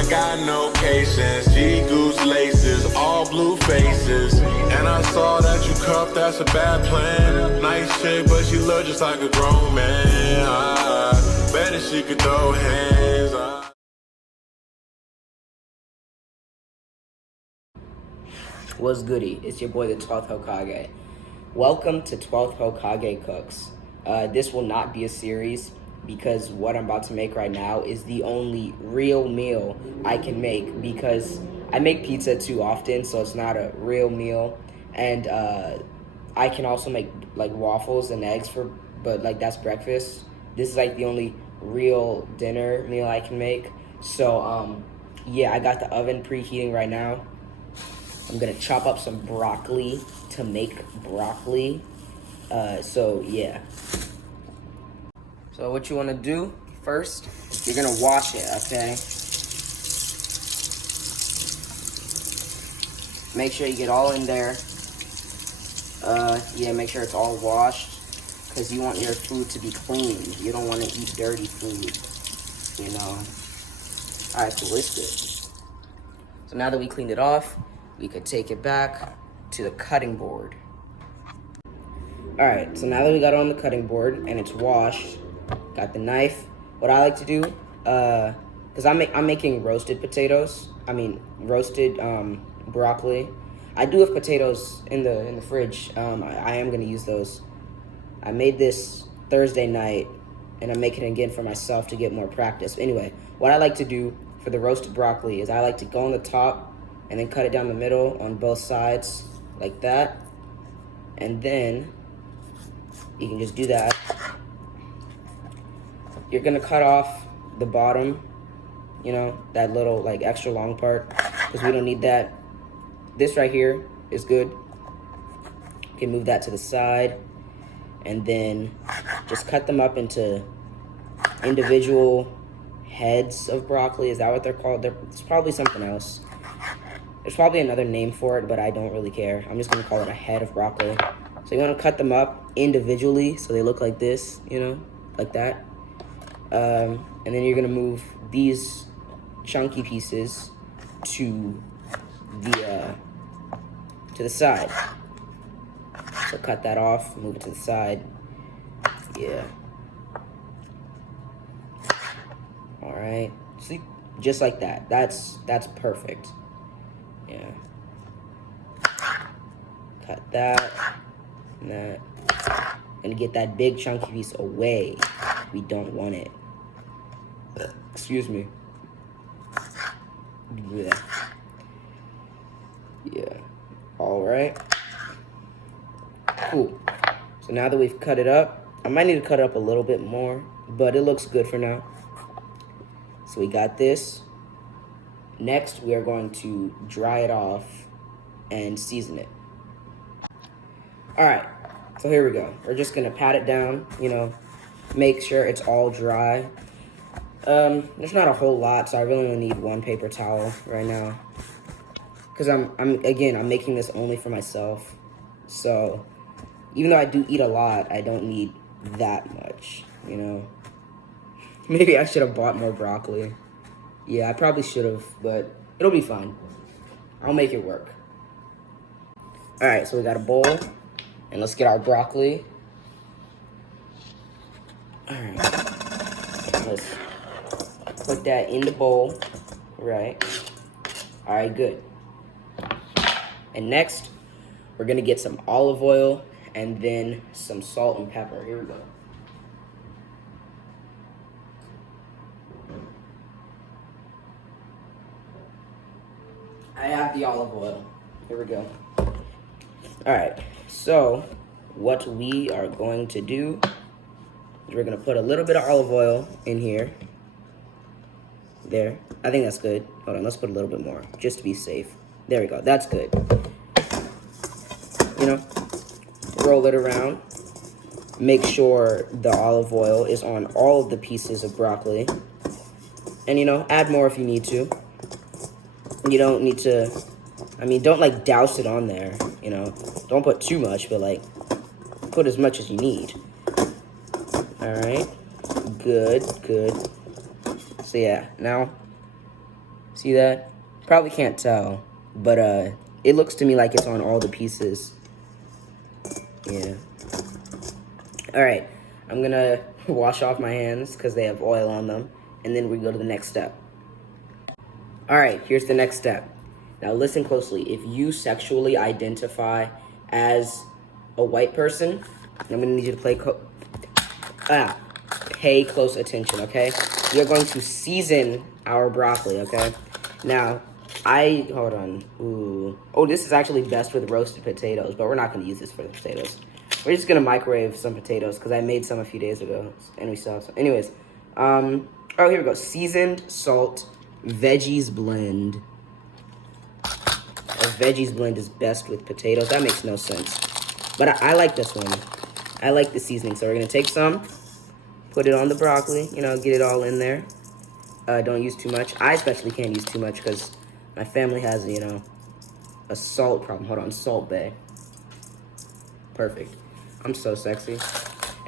I got no patience. G-Goose laces, all blue faces. And I saw that you cuffed, that's a bad plan. Nice chick, but she look just like a grown man. I bet that she could throw hands. What's goody? It's your boy, the 12th Hokage. Welcome to 12th Hokage Cooks. This will not be a series because what I'm about to make right now is the only real meal I can make, because I make pizza too often, so it's not a real meal. And I can also make like waffles and eggs but like that's breakfast. This is like the only real dinner meal I can make. So yeah, I got the oven preheating right now. I'm gonna chop up some broccoli to make broccoli. So yeah. So what you wanna do first, you're gonna wash it, okay? Make sure you get all in there. Yeah, make sure it's all washed, because you want your food to be clean. You don't wanna eat dirty food, you know? All right, cool, it's good. So now that we cleaned it off, we could take it back to the cutting board. All right, so now that we got it on the cutting board and it's washed, got the knife. What I like to do, because I'm making roasted potatoes. I mean, roasted broccoli. I do have potatoes in the fridge. I am gonna use those. I made this Thursday night, and I'm making it again for myself to get more practice. Anyway, what I like to do for the roasted broccoli is I like to go on the top and then cut it down the middle on both sides like that. And then you can just do that. You're gonna cut off the bottom, you know, that little like extra long part, because we don't need that. This right here is good. You can move that to the side, and then just cut them up into individual heads of broccoli. Is that what they're called? It's probably something else. There's probably another name for it, but I don't really care. I'm just gonna call it a head of broccoli. So you wanna cut them up individually so they look like this, you know, like that. And then you're gonna move these chunky pieces to the side. So cut that off, move it to the side. Yeah. All right. See, just like that. That's perfect. Yeah. Cut that and that. And get that big chunky piece away. We don't want it. Excuse me. Yeah. All right. Cool. So now that we've cut it up, I might need to cut it up a little bit more, but it looks good for now. So we got this. Next, we are going to dry it off and season it. All right, so here we go. We're just gonna pat it down, you know, make sure it's all dry. There's not a whole lot, so I really only need one paper towel right now. Because I'm making this only for myself. So even though I do eat a lot, I don't need that much, you know. Maybe I should have bought more broccoli. Yeah, I probably should have, but it'll be fine. I'll make it work. All right, so we got a bowl, and let's get our broccoli. All right, let's put that in the bowl, right? All right, good. And next, we're gonna get some olive oil and then some salt and pepper. Here we go. I have the olive oil. Here we go. All right, so what we are going to do is we're gonna put a little bit of olive oil in here. There, I think that's good. Hold on, let's put a little bit more, just to be safe. There we go, that's good. You know, roll it around. Make sure the olive oil is on all of the pieces of broccoli. And you know, add more if you need to. You don't need to, I mean, don't like douse it on there, you know. Don't put too much, but like, put as much as you need. All right, good, good. So yeah, now See that? Probably can't tell, but it looks to me like it's on all the pieces. Yeah. All right, I'm gonna wash off my hands because they have oil on them, and then we go to the next step. All right, here's the next step. Now listen closely. If you sexually identify as a white person, I'm gonna need you to pay close attention, okay? We are going to season our broccoli, okay? Now, hold on. Ooh. Oh, this is actually best with roasted potatoes, but we're not gonna use this for the potatoes. We're just gonna microwave some potatoes because I made some a few days ago, and we still have some. Anyways, oh, here we go. Seasoned salt, veggies blend. A veggies blend is best with potatoes. That makes no sense, but I like this one. I like the seasoning, so we're gonna take some, put it on the broccoli. You know, get it all in there. Don't use too much. I especially can't use too much because my family has, you know, a salt problem. Hold on, Salt Bay. Perfect. I'm so sexy.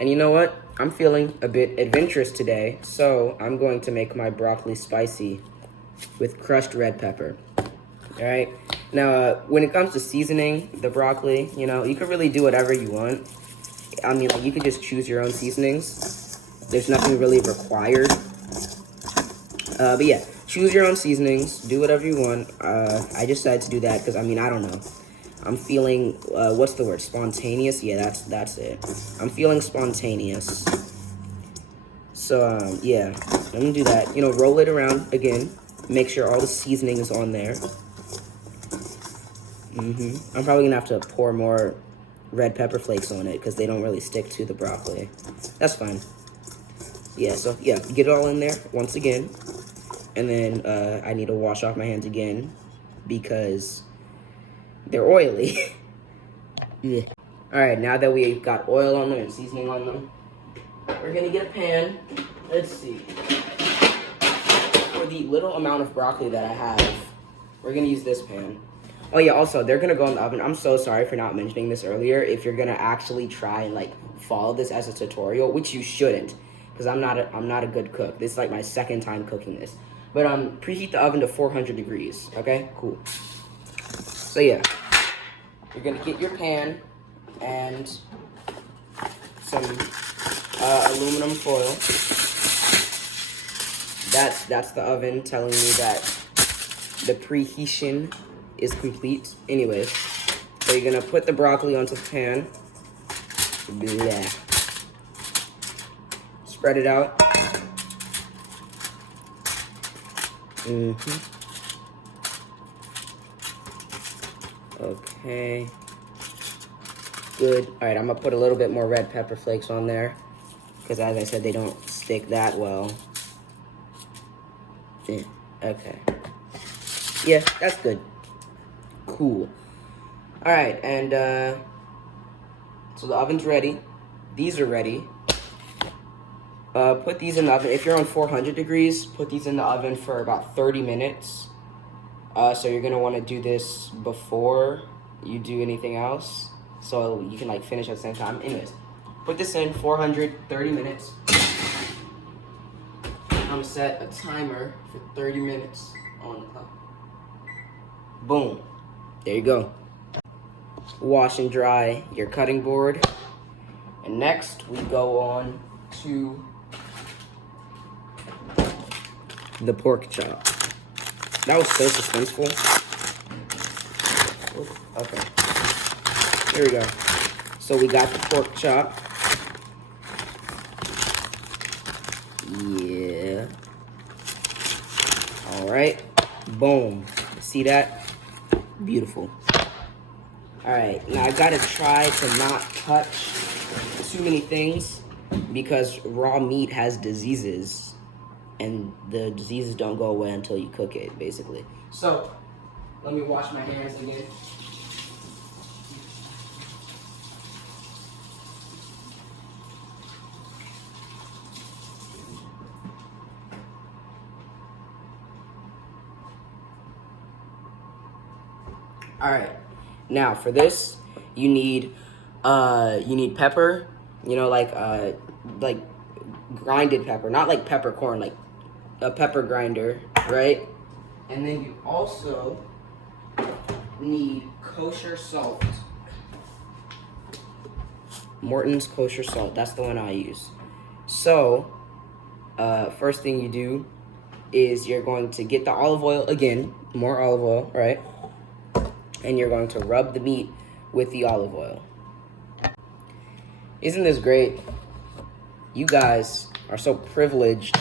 And you know what? I'm feeling a bit adventurous today, so I'm going to make my broccoli spicy with crushed red pepper. All right? Now, when it comes to seasoning the broccoli, you know, you can really do whatever you want. I mean, like, you could just choose your own seasonings. There's nothing really required. But yeah, choose your own seasonings. Do whatever you want. I just decided to do that because, I mean, I don't know. I'm feeling, what's the word? Spontaneous? Yeah, that's it. I'm feeling spontaneous. So, yeah, I'm gonna do that. You know, roll it around again. Make sure all the seasoning is on there. I'm probably gonna have to pour more red pepper flakes on it because they don't really stick to the broccoli. That's fine. Yeah, so, yeah, get it all in there once again. And then, I need to wash off my hands again because they're oily. Yeah. All right, now that we've got oil on them and seasoning on them, we're gonna get a pan. Let's see. For the little amount of broccoli that I have, we're gonna use this pan. Oh yeah, also, they're gonna go in the oven. I'm so sorry for not mentioning this earlier. If you're gonna actually try and like follow this as a tutorial, which you shouldn't, because I'm not a good cook. This is like my second time cooking this. But preheat the oven to 400 degrees, okay? Cool. So yeah, you're gonna get your pan and some aluminum foil. That's the oven telling me that the preheation is complete. Anyways, so you're gonna put the broccoli onto the pan. Blah. Spread it out. Okay. Good. All right, I'm gonna put a little bit more red pepper flakes on there because, as I said, they don't stick that well. Yeah. Okay. Yeah, that's good. Cool. All right, and so the oven's ready. These are ready. Put these in the oven. If you're on 400 degrees, put these in the oven for about 30 minutes. So you're gonna want to do this before you do anything else, so you can like finish at the same time. Anyways, put this in 430 minutes. I'm gonna set a timer for 30 minutes on the clock. Boom. There you go. Wash and dry your cutting board. And next we go on to the pork chop. That was so suspenseful. Okay. Here we go. So we got the pork chop. Yeah. All right. Boom. See that? Beautiful. All right. Now I gotta try to not touch too many things because raw meat has diseases. And the diseases don't go away until you cook it, basically. So, let me wash my hands again. All right. Now, for this, you need pepper. You know, like grinded pepper, not like peppercorn, like a pepper grinder, right? And then you also need kosher salt. Morton's kosher salt, that's the one I use. So, first thing you do is you're going to get the olive oil again, more olive oil, right? And you're going to rub the meat with the olive oil. Isn't this great? You guys are so privileged.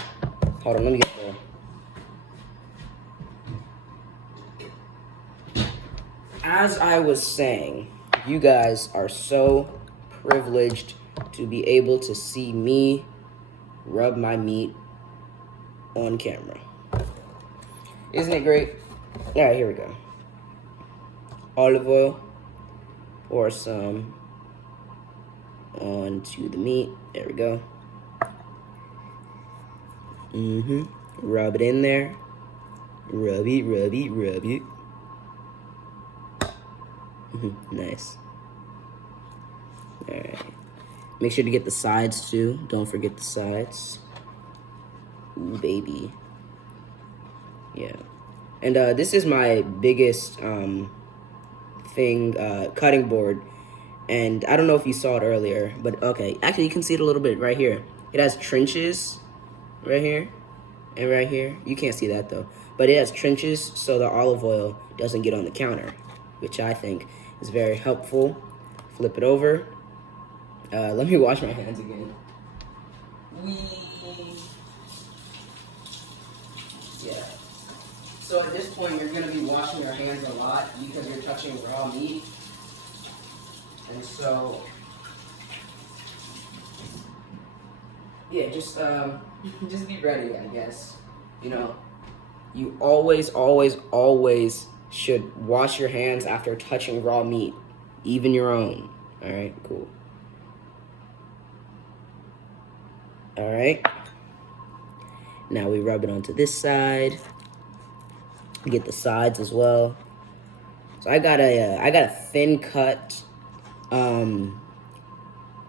Hold on, let me get the... As I was saying, you guys are so privileged to be able to see me rub my meat on camera. Isn't it great? All right, here we go. Olive oil. Pour some onto the meat. There we go. Rub it in there. Rub it, rub it, rub it. Nice. Alright. Make sure to get the sides too. Don't forget the sides. Ooh, baby. Yeah. And this is my biggest thing, cutting board. And I don't know if you saw it earlier, but okay. Actually, you can see it a little bit right here. It has trenches right here and right here. You can't see that though. But it has trenches so the olive oil doesn't get on the counter, which I think is very helpful. Flip it over. Let me wash my hands again. Yeah. So at this point, you're going to be washing your hands a lot because you're touching raw meat. And so, yeah, just be ready, I guess. You know, you always should wash your hands after touching raw meat, even your own. All right, cool. All right. Now we rub it onto this side. Get the sides as well. So I got a thin cut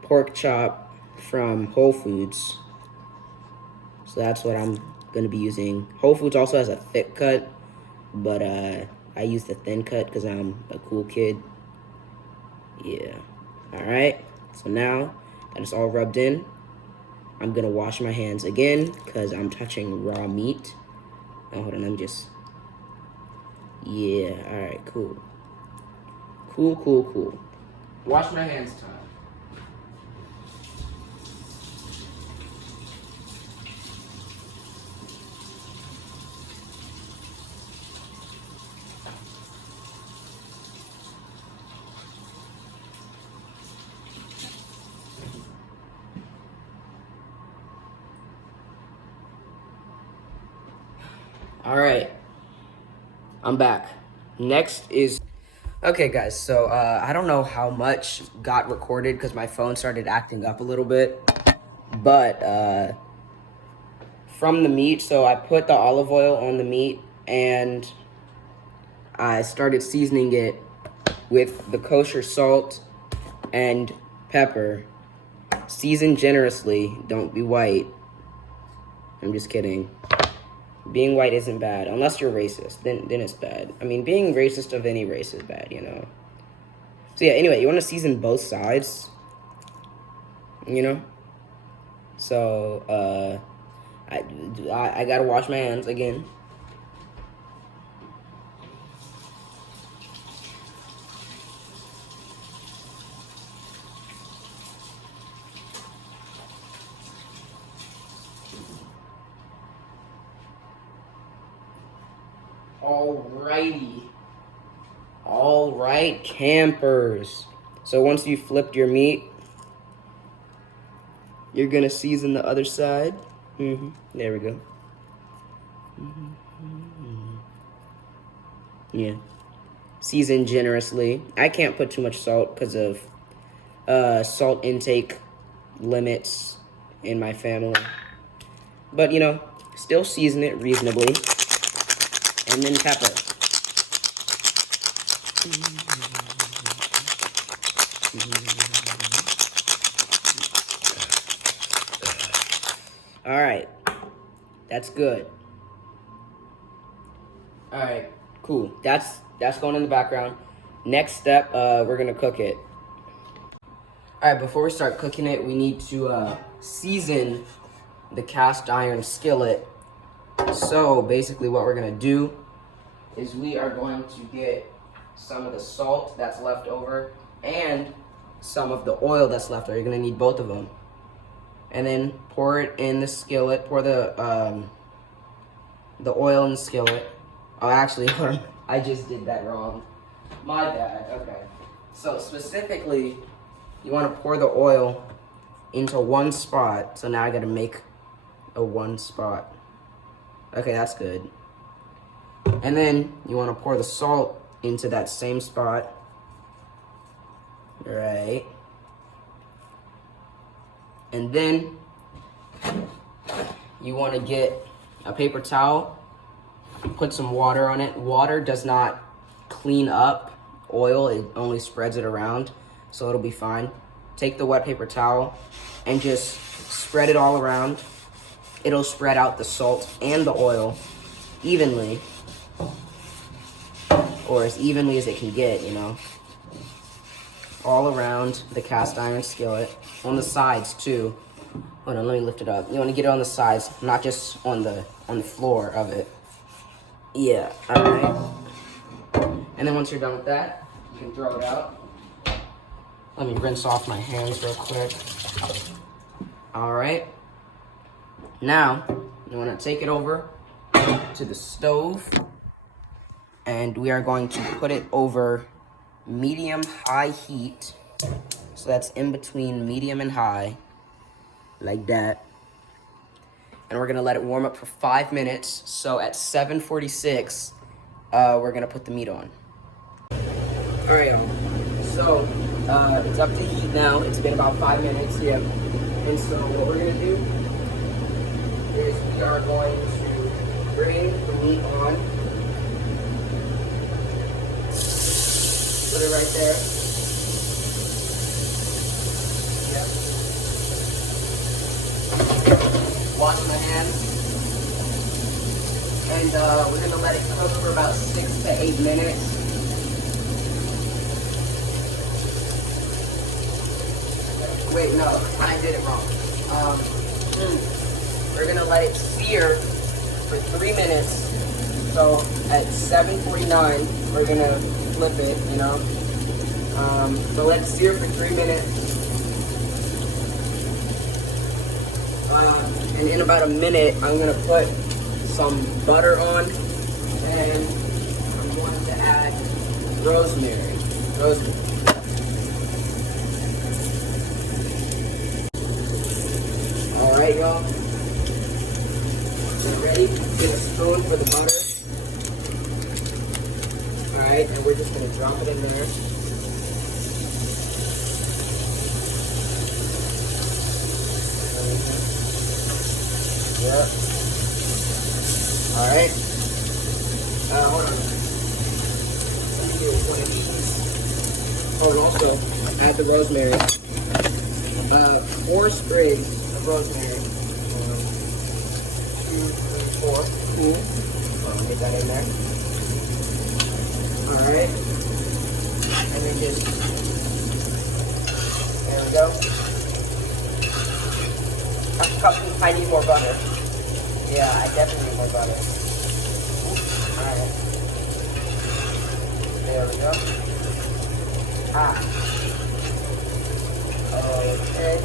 pork chop from Whole Foods. So that's what I'm gonna be using. Whole Foods also has a thick cut, but I use the thin cut because I'm a cool kid. Yeah. All right. So now that it's all rubbed in, I'm gonna wash my hands again because I'm touching raw meat. Oh, hold on, let me just... Yeah, all right, cool. Cool. Wash my hands time. All right, I'm back. Next is... Okay, guys, so I don't know how much got recorded because my phone started acting up a little bit. But from the meat, so I put the olive oil on the meat and I started seasoning it with the kosher salt and pepper. Season generously, don't be white. I'm just kidding. Being white isn't bad, unless you're racist, then it's bad. I mean, being racist of any race is bad, you know? So yeah, anyway, you want to season both sides, you know? So, I gotta wash my hands again. Alrighty. Alright, campers. So once you flipped your meat, you're gonna season the other side. There we go. Yeah. Season generously. I can't put too much salt because of salt intake limits in my family. But, you know, still season it reasonably. And then pepper. All right, that's good. All right, cool. That's going in the background. Next step, we're gonna cook it. All right, before we start cooking it, we need to season the cast iron skillet. So basically what we're gonna do is we are going to get some of the salt that's left over and some of the oil that's left over. You're gonna need both of them. And then pour it in the skillet, pour the oil in the skillet. Oh, actually, I just did that wrong. My bad, okay. So specifically, you wanna pour the oil into one spot. So now I gotta make a one spot. Okay, that's good. And then you wanna pour the salt into that same spot. Right. And then you wanna get a paper towel, put some water on it. Water does not clean up oil, it only spreads it around, so it'll be fine. Take the wet paper towel and just spread it all around. It'll spread out the salt and the oil evenly, or as evenly as it can get, you know. All around the cast iron skillet, on the sides too. Hold on, let me lift it up. You want to get it on the sides, not just on the floor of it. Yeah, all right. And then once you're done with that, you can throw it out. Let me rinse off my hands real quick. All right. Now, you want to take it over to the stove, and we are going to put it over medium-high heat. So that's in between medium and high, like that. And we're gonna let it warm up for 5 minutes. So at 7:46, we're gonna put the meat on. All right, y'all. So it's up to heat now. It's been about 5 minutes, yeah. And so what we're gonna do is we are going to bring the meat on. Put it right there. Yep. Wash my hands. And we're gonna let it cook for about 6 to 8 minutes. Wait, no, I did it wrong. We're gonna let it sear for 3 minutes. So at 7:49, we're gonna flip it, you know. So let it sear for 3 minutes. And in about a minute, I'm gonna put some butter on, and I'm going to add rosemary. All right, y'all. Ready? Get a spoon for the butter. All right, and we're just gonna drop it in there. Yep. All right. Hold on. Let me do one of these. Oh, and also add the rosemary. 4 sprigs of rosemary. 1, 2, 3, 4. Cool. Get that in there. All right. And then just, there we go. I need more butter. Yeah, I definitely need more butter. Alright. There we go. Okay.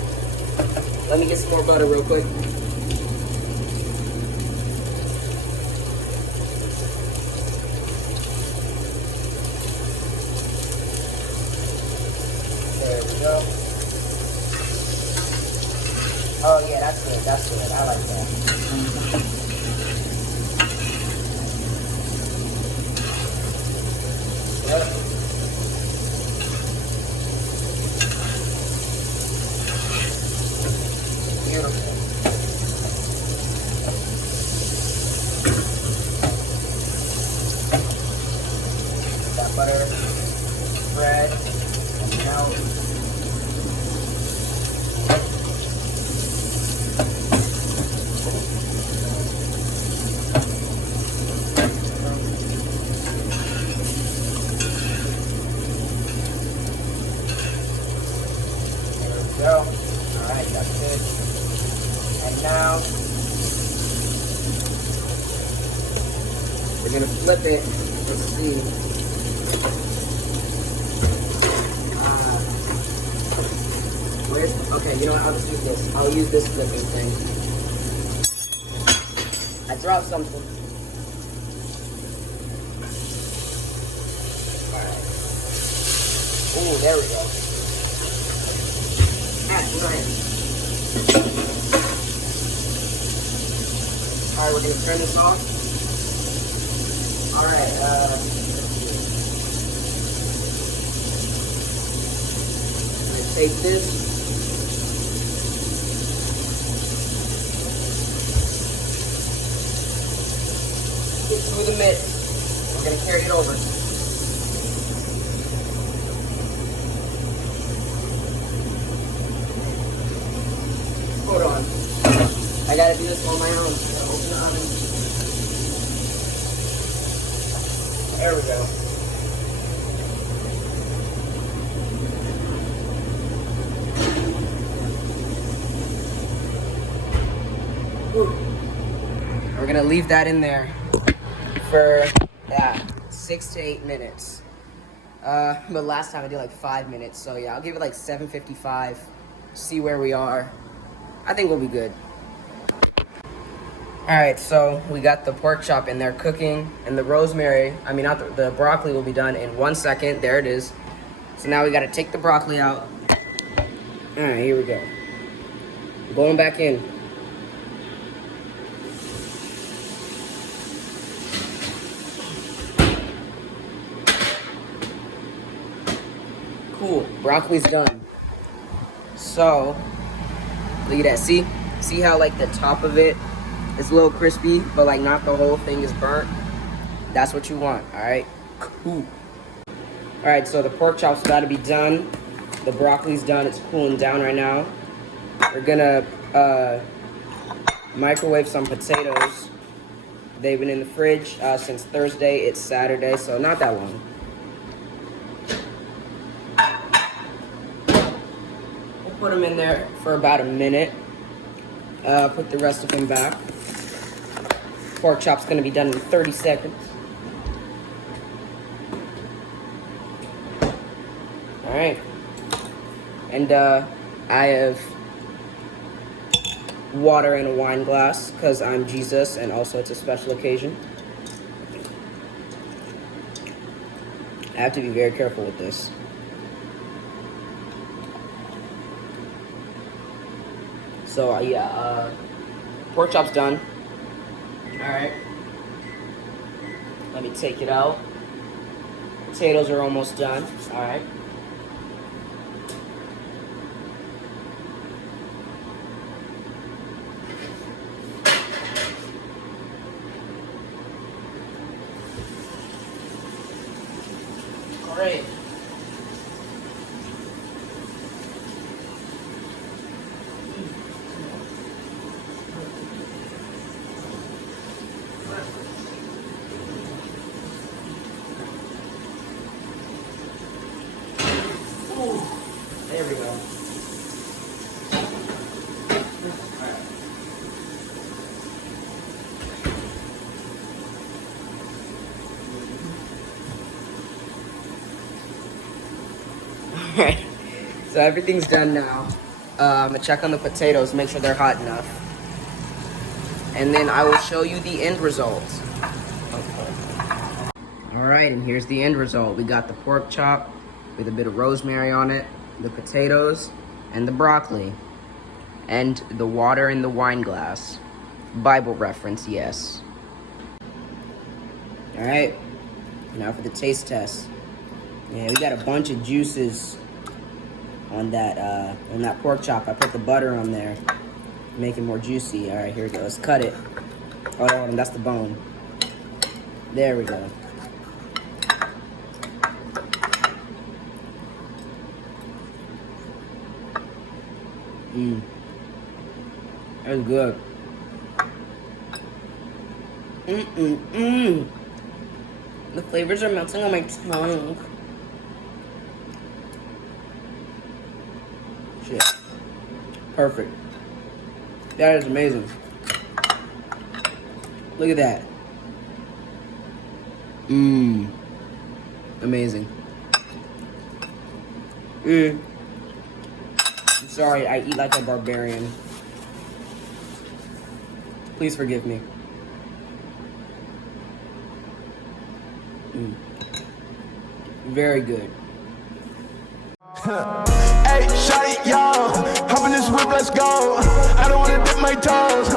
Let me get some more butter real quick. There we go. Oh yeah, that's good, I like that. Yep. Beautiful. That butter, bread, and melt. now. We're gonna flip it. Let's see. Okay, you know what? I'll just use this. I'll use this flipping thing. I dropped something. Alright. Ooh, there we go. Alright, nice. Alright, we're gonna turn this off. Alright, I'm gonna take this. Get through the mix. We're gonna carry it over. Hold on. I gotta do this on my own. Open the oven. There we go. Whew. We're gonna leave that in there for 6 to 8 minutes. But last time I did like 5 minutes, so yeah, I'll give it like 7:55. See where we are. I think we'll be good. Alright, so we got the pork chop in there cooking, and the rosemary, not the broccoli will be done in 1 second. There it is. So now we gotta take the broccoli out. Alright, here we go. Going back in. Cool, broccoli's done. So, look at that, see how like the top of it is a little crispy, but like not the whole thing is burnt? That's what you want, all right? Cool. All right, so the pork chop's about to be done. The broccoli's done, it's cooling down right now. We're gonna microwave some potatoes. They've been in the fridge since Thursday. It's Saturday, so not that long. We'll put them in there for about a minute. Put the rest of them back. Pork chop's gonna be done in 30 seconds. All right. And I have water in a wine glass because I'm Jesus and also it's a special occasion. I have to be very careful with this. So yeah, pork chop's done. All right. Let me take it out. Potatoes are almost done. All right. Great. Ooh, there we go. Alright, so everything's done now. I'm gonna check on the potatoes, make sure they're hot enough. And then I will show you the end result. Alright, and here's the end result. We got the pork chop with a bit of rosemary on it, the potatoes, and the broccoli. And the water in the wine glass. Bible reference, yes. Alright, now for the taste test. Yeah, we got a bunch of juices on that pork chop. I put the butter on there, make it more juicy. All right, here we go. Let's cut it. Hold on, that's the bone. There we go. That's good. The flavors are melting on my tongue. Shit. Perfect. That is amazing. Look at that. Mmm. Amazing. I'm sorry, I eat like a barbarian. Please forgive me. Very good. Hey, shawty, yo, hop in this whip, let's go. I don't wanna dip my toes.